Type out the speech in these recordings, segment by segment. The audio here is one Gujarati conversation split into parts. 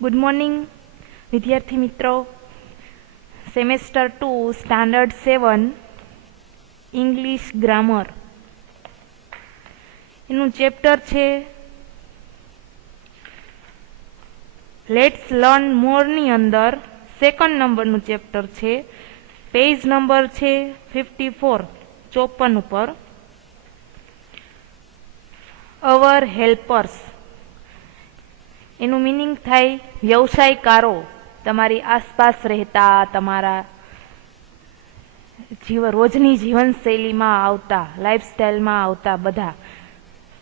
ગુડ મોર્નિંગ વિદ્યાર્થી મિત્રો. સેમેસ્ટર 2 સ્ટાન્ડર્ડ 7 ઇંગ્લિશ ગ્રામર એનું ચેપ્ટર છે લેટ્સ લર્ન મોરની અંદર સેકન્ડ નંબરનું ચેપ્ટર છે. પેજ નંબર છે 54 54 ઉપર. અવર હેલ્પર્સ એનું મિનિંગ થાય વ્યવસાયકારો, તમારી આસપાસ રહેતા, તમારા રોજની જીવનશૈલીમાં આવતા, લાઈફસ્ટાઈલમાં આવતા બધા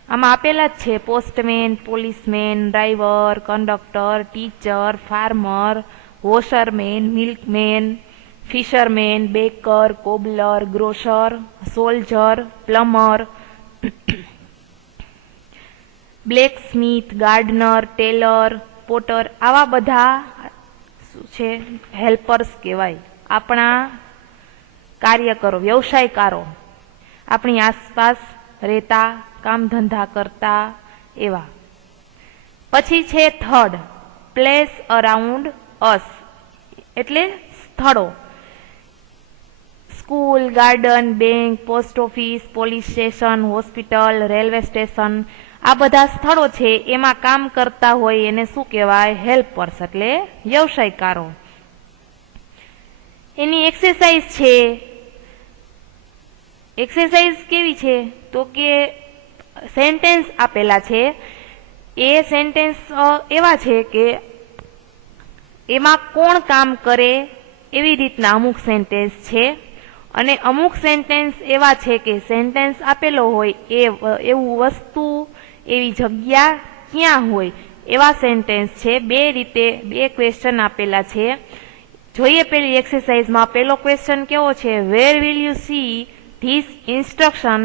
આમાં આપેલા જ છે. Postman, policeman, driver, conductor, teacher, farmer, washerman, milkman, fisherman, baker, cobbler, grocer, soldier, plumber, blacksmith, gardener, tailor, potter, આવા બધા શું છે હેલ્પર્સ કહેવાય. આપણા કાર્યકરો, વ્યવસાયકારો, આપણી આસપાસ રહેતા, કામ ધંધા કરતા એવા. પછી છે થર્ડ, પ્લેસ અરાઉન્ડ અસ એટલે સ્થળો. School, garden, bank, post office, police station, hospital, railway station, આ બધા સ્થળો છે એમાં કામ કરતા હોય એને શું કહેવાય? હેલ્પર્સ એટલે વ્યવસાયકારો. એની એક્સરસાઇઝ છે. એક્સરસાઇઝ કેવી છે તો કે સેન્ટેન્સ આપેલા છે. એ સેન્ટેન્સ એવા છે કે એમાં કોણ કામ કરે એવી રીતના અમુક સેન્ટેન્સ છે, અને અમુક સેન્ટેન્સ એવા છે કે સેન્ટેન્સ આપેલો હોય એવું વસ્તુ, એવી જગ્યા ક્યાં હોય એવા સેન્ટેન્સ છે. બે રીતે બે ક્વેશ્ચન આપેલા છે. જોઈએ પેલી એક્સરસાઇઝમાં. પેલો ક્વેશ્ચન કેવો છે? Where will you see this instruction?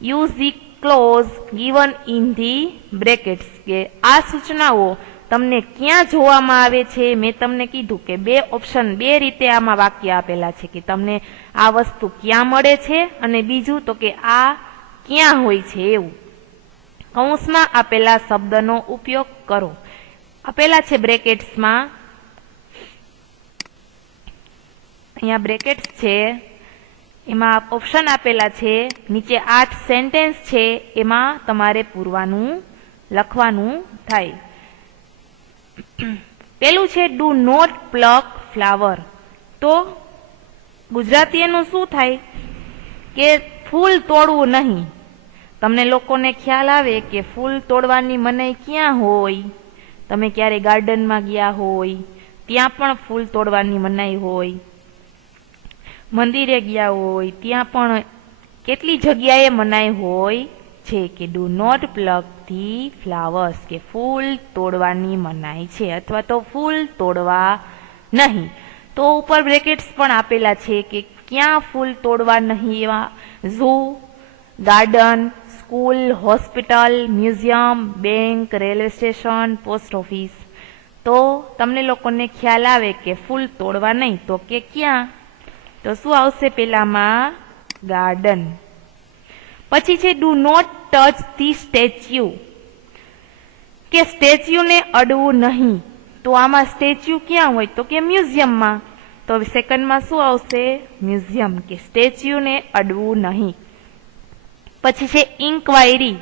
Use the clues given in the brackets. કે આ સૂચનાઓ તમને ક્યાં જોવામાં આવે છે? મેં તમને કીધું કે બે ઓપ્શન, બે રીતે આમાં વાક્ય આપેલા છે કે તમને આ વસ્તુ ક્યાં મળે છે, અને બીજું તો કે આ ક્યાં હોય છે એવું. કૌંસમાં આપેલા શબ્દનો ઉપયોગ કરો. આપેલા છે બ્રેકેટ્સમાં, અહીંયા બ્રેકેટ્સ છે, એમાં ઓપ્શન આપેલા છે. નીચે 8 સેન્ટેન્સ છે, એમાં તમારે પૂરવાનું, લખવાનું થાય. પેલું છે ડુ નોટ પ્લક ફ્લાવર. તો ગુજરાતી એનું શું થાય કે ફૂલ તોડવું નહીં. તમને લોકોને ખ્યાલ આવે કે ફૂલ તોડવાની મનાઈ ક્યાં હોય? તમે ક્યારે ગાર્ડનમાં ગયા હોય ત્યાં પણ ફૂલ તોડવાની મનાઈ હોય, મંદિરે ગયા હોય ત્યાં પણ કેટલી જગ્યાએ મનાઈ હોય છે કે do not pluck the flowers, કે ફૂલ તોડવાની મનાઈ છે અથવા તો ફૂલ તોડવા નહીં. તો ઉપર બ્રેકેટ્સ પણ આપેલા છે કે ક્યાં ફૂલ તોડવા નહીં એવા. Zoo, garden, school, hospital, museum, bank, railway station, post office. તો તમને લોકોને ખ્યાલ આવે કે ફૂલ તોડવા નહીં, તો કે ક્યાં? તો શું આવશે પેલામાં? ગાર્ડન. પછી છે do not touch the statue, કે સ્ટેચ્યુને અડવું નહીં. તો આમાં સ્ટેચ્યુ ક્યાં હોય? તો કે મ્યુઝિયમમાં. તો સેકન્ડમાં શું આવશે? મ્યુઝિયમ, કે સ્ટેચ્યુને અડવું નહીં. પછી છે ઇન્ક્વાયરી.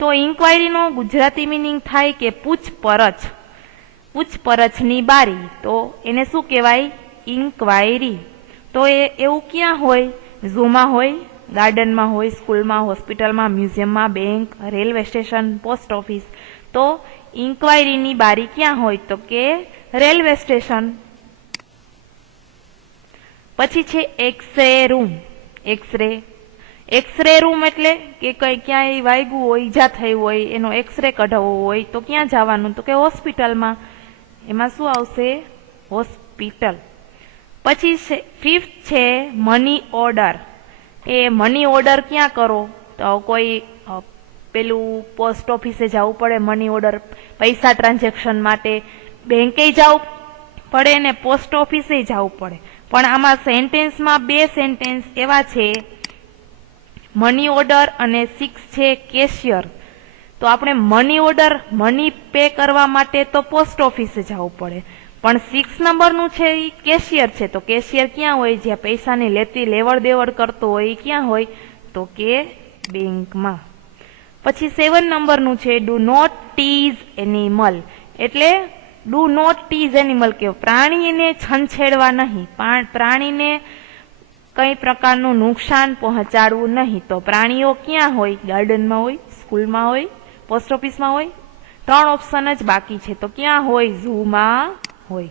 તો ઇન્ક્વાયરીનો ગુજરાતી મિનિંગ થાય કે પૂછપરછ. પૂછપરછની બારી, તો એને શું કહેવાય? ઇન્ક્વાયરી. તો એ એવું ક્યાં હોય? ઝૂમાં હોય, ગાર્ડનમાં હોય, સ્કૂલમાં, હોસ્પિટલમાં, મ્યુઝિયમમાં, bank, railway station, post office. તો ઇન્ક્વાયરીની બારી ક્યાં હોય? તો કે રેલવે સ્ટેશન. પછી છે X-ray room. X-ray, X-ray room એટલે કે કઈ ક્યાંય વાગ્યું હોય, ઈજા થઈ હોય, એનો એક્સરે કઢાવવો હોય તો ક્યાં જવાનું? તો કે હોસ્પિટલમાં. એમાં શું આવશે? હોસ્પિટલ. પછી ફિફ્થ છે મની ઓર્ડર. એ મની ઓર્ડર ક્યાં કરો? તો કોઈ પેલું પોસ્ટ ઓફિસે જવું પડે મની ઓર્ડર, પૈસા ટ્રાન્ઝેક્શન માટે, બેંકે જવું પડે ને પોસ્ટ ઓફિસે જવું પડે. પણ આમાં સેન્ટેન્સમાં બે સેન્ટેન્સ એવા છે, મની ઓર્ડર અને 6 છે કેશિયર. તો આપણે મની પે કરવા માટે તો પોસ્ટ ઓફિસે જવું પડે. પણ 6 નંબરનું છે એ કેશિયર છે. તો કેશિયર ક્યાં હોય? જ્યાં પૈસાની લેવડ દેવડ કરતો હોય એ ક્યાં હોય? તો કે બેંકમાં. પછી 7 નંબરનું છે ડુ નોટ ટીઝ એનિમલ. એટલે ડુ નોટ ટીઝ એનિમલ કે પ્રાણીને છંછેડવા નહીં, પ્રાણીને કઈ પ્રકારનું નુકસાન પહોંચાડવું નહીં. તો પ્રાણીઓ ક્યાં હોય? ગાર્ડનમાં હોય, સ્કૂલમાં હોય, પોસ્ટ ઓફિસમાં હોય. 3 ઓપ્શન જ બાકી છે. તો ક્યાં હોય? ઝૂમાં હોય.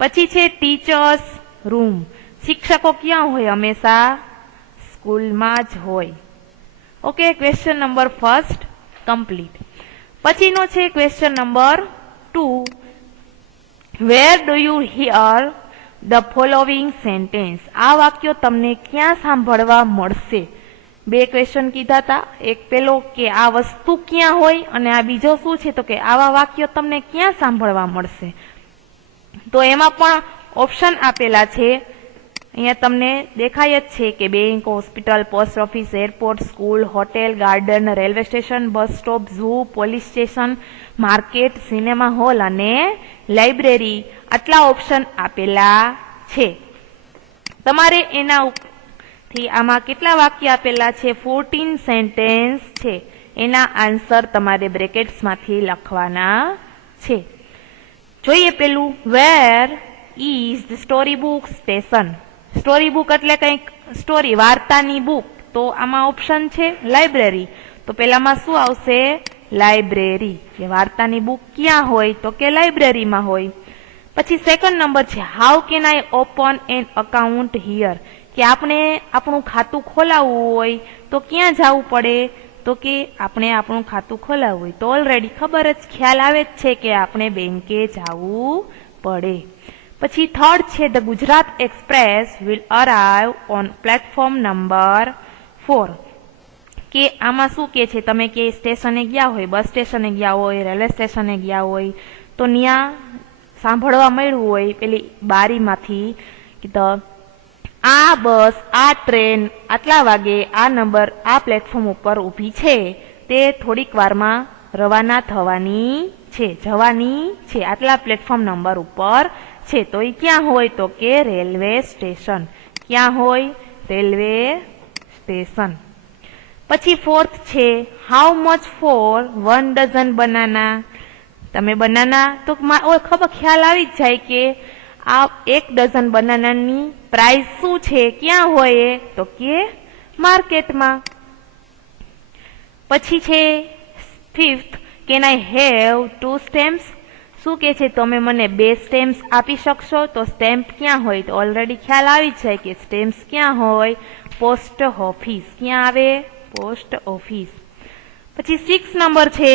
પછી છે ટીચર્સ રૂમ. શિક્ષકો ક્યાં હોય? હંમેશા સ્કૂલમાં જ હોય. Okay, question number first complete. પછીનો છે question number 2. Where do you hear the following sentence. આ વાક્યો તમને ક્યાં સાંભળવા મળશે? 2 ક્વેશ્ચન કીધા હતા. એક પેલો કે આ વસ્તુ ક્યાં હોય, અને આ બીજો શું છે તો કે આવા વાક્યો તમને ક્યાં સાંભળવા મળશે. તો એમાં પણ ઓપ્શન આપેલા છે. અહીંયા તમને દેખાય જ છે કે bank, hospital, post office, airport, school, hotel, garden, railway station, bus stop, zoo, police station, market, cinema hall અને લાઇબ્રેરી. આટલા ઓપ્શન આપેલા છે. તમારે એનાથી આમાં કેટલા વાક્ય આપેલા છે? 14 સેન્ટેન્સ છે. એના આન્સર તમારે બ્રેકેટ્સમાંથી લખવાના છે. જોઈએ પેલું, વેર is the story book station. Story book એટલે કંઈક સ્ટોરી, વાર્તાની બુક. તો આમાં ઓપ્શન છે લાઇબ્રેરી. તો પેલામાં શું આવશે? લાઇબ્રેરી. કે વાર્તાની બુક ક્યાં હોય? તો કે લાઇબ્રેરીમાં હોય. પછી 2nd નંબર છે how can I open an account here. કે આપણે આપણું ખાતું ખોલાવવું હોય તો ક્યાં જવું પડે? તો કે આપણે આપણું ખાતું ખોલાવવું હોય તો ઓલરેડી ખબર જ, ખ્યાલ આવે જ છે કે આપણે બેંકે જવું પડે. પછી 3rd છે the Gujarat express will arrive on platform number 4. કે આમાં શું કે છે? તમે કે સ્ટેશને ગયા હોય, બસ સ્ટેશને ગયા હોય, રેલવે સ્ટેશને ગયા હોય, તો ત્યાં સાંભળવા મળ્યું હોય પેલી બારીમાંથી કે આ બસ, આ ટ્રેન આટલા વાગે આ નંબર આ પ્લેટફોર્મ ઉપર ઊભી છે, તે થોડીક વારમાં રવાના થવાની છે, જવાની છે, આટલા પ્લેટફોર્મ નંબર ઉપર છે. તો એ ક્યાં હોય? તો કે રેલવે સ્ટેશન. ક્યાં હોય? Railway station. પછી 4th છે how much for 1 dozen banana. તમે બનાના તો ખબર ખ્યાલ આવી જ જાય કે આ 1 ડઝન બનાનાની પ્રાઇસ શું છે, ક્યાં હોય? તો કે માર્કેટમાં. પછી છે 5th can I have 2 stamps. શું કે છે? તમે મને 2 સ્ટેમ્પ્સ આપી શકશો. તો સ્ટેમ્પ ક્યાં હોય? તો ઓલરેડી ખ્યાલ આવી જાય કે સ્ટેમ્પ્સ ક્યાં હોય? Post office. ક્યાં આવે? Post office. પછી 6 નંબર છે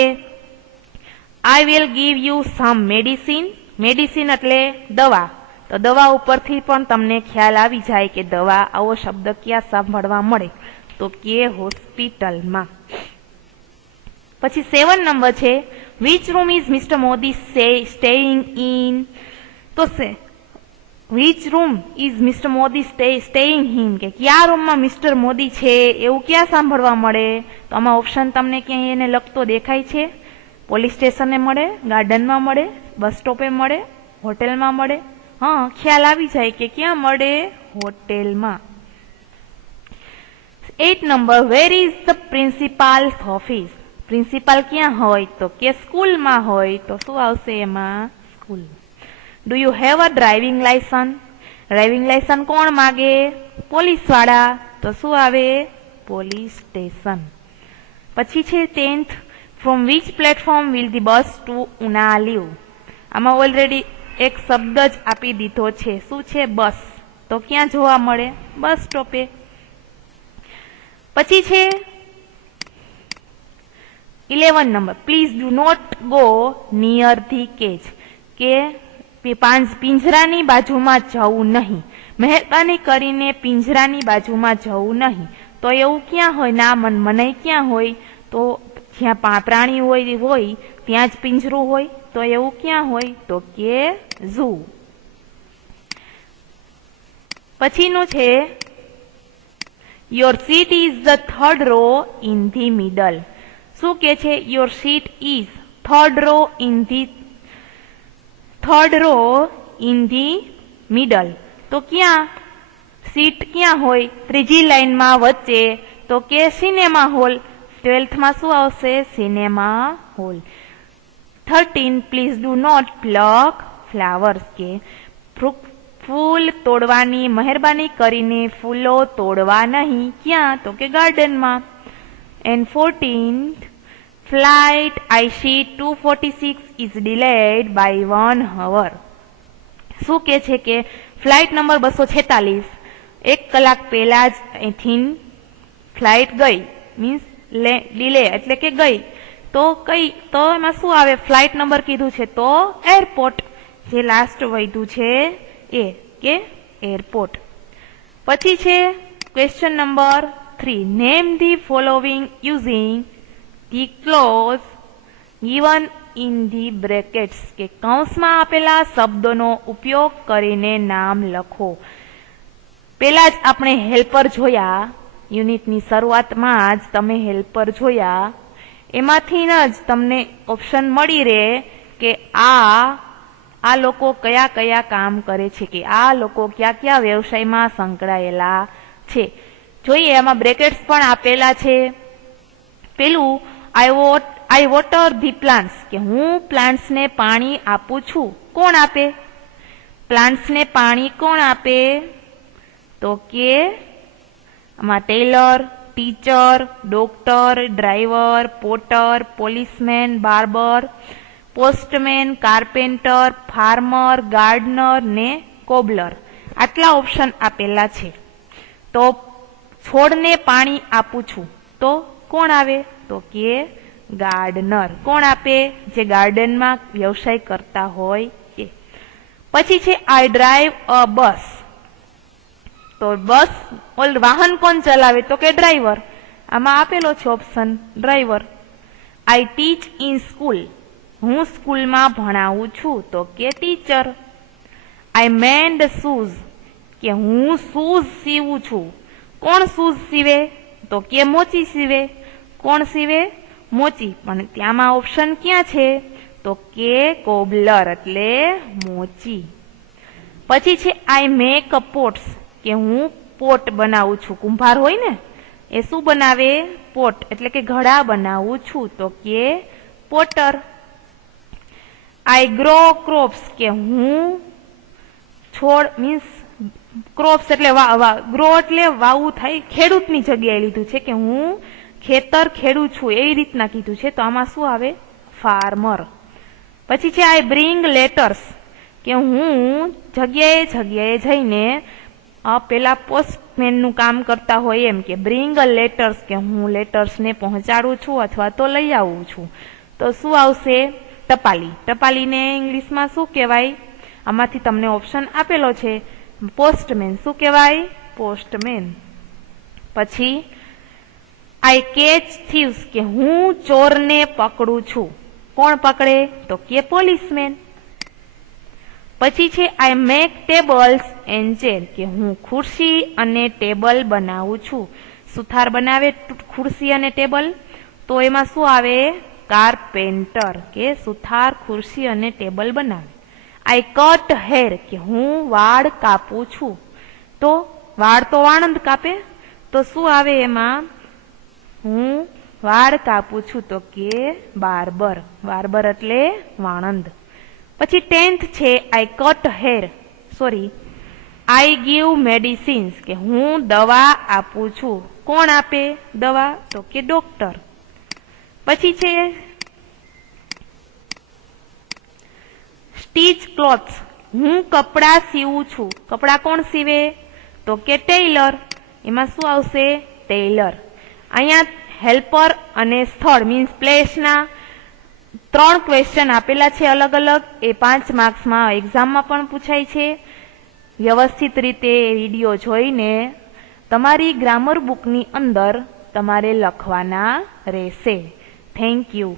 I will give you some medicine. Medicine એટલે દવા. તો દવા ઉપરથી પણ તમને ખ્યાલ આવી જાય કે દવા, આવો શબ્દ ક્યાં સાંભળવા મળે? તો કે હોસ્પિટલમાં. પછી 7 નંબર છે which room is mister Modi staying in. તો which room is mister Modi staying in, કે કયા રૂમમાં મિસ્ટર મોદી છે એવું ક્યાં સાંભળવા મળે? તો આમાં ઓપ્શન તમને ક્યાંય એને લગતો દેખાય છે? પોલીસ સ્ટેશને મળે, ગાર્ડનમાં મળે, બસ સ્ટોપે મળે, હોટેલમાં મળે. હા, ખ્યાલ આવી જાય કે ક્યાં મળે? હોટેલમાં. 8 number where is the principal's office. Principal ક્યાં હોય? તો કે સ્કૂલમાં હોય. તો શું આવશે એમાં? School. Do you have a driving licence. Driving licence કોણ માગે? પોલીસ વાળા. તો શું આવે? Police station. પછી છે 10th from which platform will the bus to Una leave. આમાં ઓલરેડી એક શબ્દ જ આપી દીધો છે. શું છે? બસ. તો ક્યાં જોવા મળે? બસ સ્ટોપે. પછી છે 11 number please do not go near the cage. કે પિંજરાની બાજુમાં જવું નહીં. મહેરબાની કરીને પિંજરાની બાજુમાં જવું નહીં. તો એવું ક્યાં હોય? ના મનાઈ ક્યાં હોય? તો જ્યાં પ્રાણી હોય ત્યાં જ પિંજરું હોય. તો એવું ક્યાં હોય? તો કે ઝૂ. પછીનું છે your seat is the 3rd row in the middle. શું કે છે? Your seat is third row in the middle. તો ક્યાં સીટ ક્યાં હોય? ત્રીજી લાઈનમાં વચ્ચે. તો કે સિનેમા હોલ. 12th માં શું આવશે? Cinema hall. 13 please do not pluck flowers, કે ફૂલ તોડવાની મહેરબાની કરીને ફૂલો તોડવા નહીં. ક્યાં? તો કે ગાર્ડનમાં. And 14 flight IC 246 is delayed by 1 hour. શું કે છે કે ફ્લાઇટ નંબર 246 1 કલાક પહેલા જ અહીંથી ફ્લાઇટ ગઈ, મીન્સ ડિલે એટલે કે ગઈ. તો એમાં શું આવે? ફ્લાઇટ નંબર કીધું છે તો એરપોર્ટ, જે લાસ્ટ વધ્યું છે એ, કે એરપોર્ટ. પછી છે question number 3. Name the following using the clues given in the brackets, કે કૌંસમાં આપેલા શબ્દોનો ઉપયોગ કરીને નામ લખો. પેલા જ આપણે હેલ્પર જોયા, યુનિટની શરૂઆતમાં જ તમે હેલ્પર જોયા. એમાંથી જ તમને ઓપ્શન મળી રહે કે આ લોકો કયા કયા કામ કરે છે, કે આ લોકો કયા કયા વ્યવસાયમાં સંકળાયેલા છે. જોઈએ આમાં બ્રેકેટ્સ પણ આપેલા છે. પેલું આઈ વોટર ધી પ્લાન્ટ્સ, કે હું પ્લાન્ટ્સને પાણી આપું છું. કોણ આપે? પ્લાન્ટ્સને પાણી કોણ આપે? તો કે આમાં tailor, teacher, doctor, driver, potter, policeman, barber, postman, carpenter, farmer, gardener ને કોબલર. આટલા ઓપ્શન આપેલા છે. તો છોડને પાણી આપું છું તો કોણ આવે? તો કે ગાર્ડનર. કોણ આપે? જે ગાર્ડનમાં વ્યવસાય કરતા હોય એ. પછી છે આઈ ડ્રાઈવ અ બસ. તો બસ વાહન કોણ ચલાવે? તો કે ડ્રાઈવર. આમાં આપેલો છે option driver. I teach in school. હું સ્કૂલમાં ભણાવું છું તો કે ટીચર. આઈ મેન્ડ શૂઝ, કે હું શૂઝ સીવું છું. કોણ શૂઝ સીવે? તો કે મોચી સીવે. કોણ સીવે? મોચી. પણ ત્યાંમાં ઓપ્શન ક્યાં છે? તો કે કોબલર એટલે મોચી. પછી છે આઈ મેક અ પોટ્સ, કે હું પોટ બનાવું છું. કુંભાર હોય ને એ શું બનાવે? પોટ એટલે કે ઘડા બનાવું છું તો કે પોટર. આઈ ગ્રો ક્રોપ્સ, કે હું છોડ, મીન્સ ક્રોપ્સ એટલે ગ્રો એટલે વાવવું થાય, ખેડૂતની જગ્યાએ લીધું છે, કે હું ખેતર ખેડું છું એવી રીતના કીધું છે. તો આમાં શું આવે? ફાર્મર. પછી છે આઈ બ્રિંગ લેટર્સ, કે હું જગ્યાએ જઈને પેલા પોસ્ટમેનનું કામ કરતા હોય એમ, કે બ્રિંગ અ લેટર્સ, કે હું લેટર્સને પહોંચાડું છું અથવા તો લઈ આવું છું. તો શું આવશે? ટપાલી. ટપાલીને ઇંગ્લિશમાં શું કહેવાય? આમાંથી તમને ઓપ્શન આપેલો છે. પોસ્ટમેન. શું કહેવાય? પોસ્ટમેન. પછી આઈ કેચ થીવ્સ, કે હું ચોરને પકડું છું. કોણ પકડે? તો કે પોલીસમેન. પછી છે I make tables and chair, કે હું ખુરશી અને ટેબલ બનાવું છું. સુથાર બનાવે ખુરશી અને ટેબલ, તો એમાં શું આવે? કાર્પેન્ટર, કે સુથાર ખુરશી અને ટેબલ બનાવે. આઈ કટ હેર, કે હું વાળ કાપું છું. તો વાળ તો વાણંદ કાપે, તો શું આવે એમાં? હું વાળ કાપું છું તો કે બાર્બર. બાર્બર એટલે વાણંદ. પછી 10th છે I cut hair, I give medicines, કે હું દવા આપું છું. કોણ આપે દવા? તો કે ડોક્ટર. પછી છે સ્ટીચ ક્લોથ્સ, હું કપડા સીવું છું. કપડા કોણ સીવે? તો કે ટેલર. એમાં શું આવશે? ટેલર. અહીંયા હેલ્પર અને સ્થળ મીન્સ પ્લેસના 3 ક્વેશ્ચન આપેલા છે અલગ અલગ. એ 5 માર્ક્સમાં એક્ઝામમાં પણ પૂછાય છે. વ્યવસ્થિત રીતે વિડીયો જોઈને તમારી ગ્રામર બુકની અંદર તમારે લખવાના રહેશે. Thank you.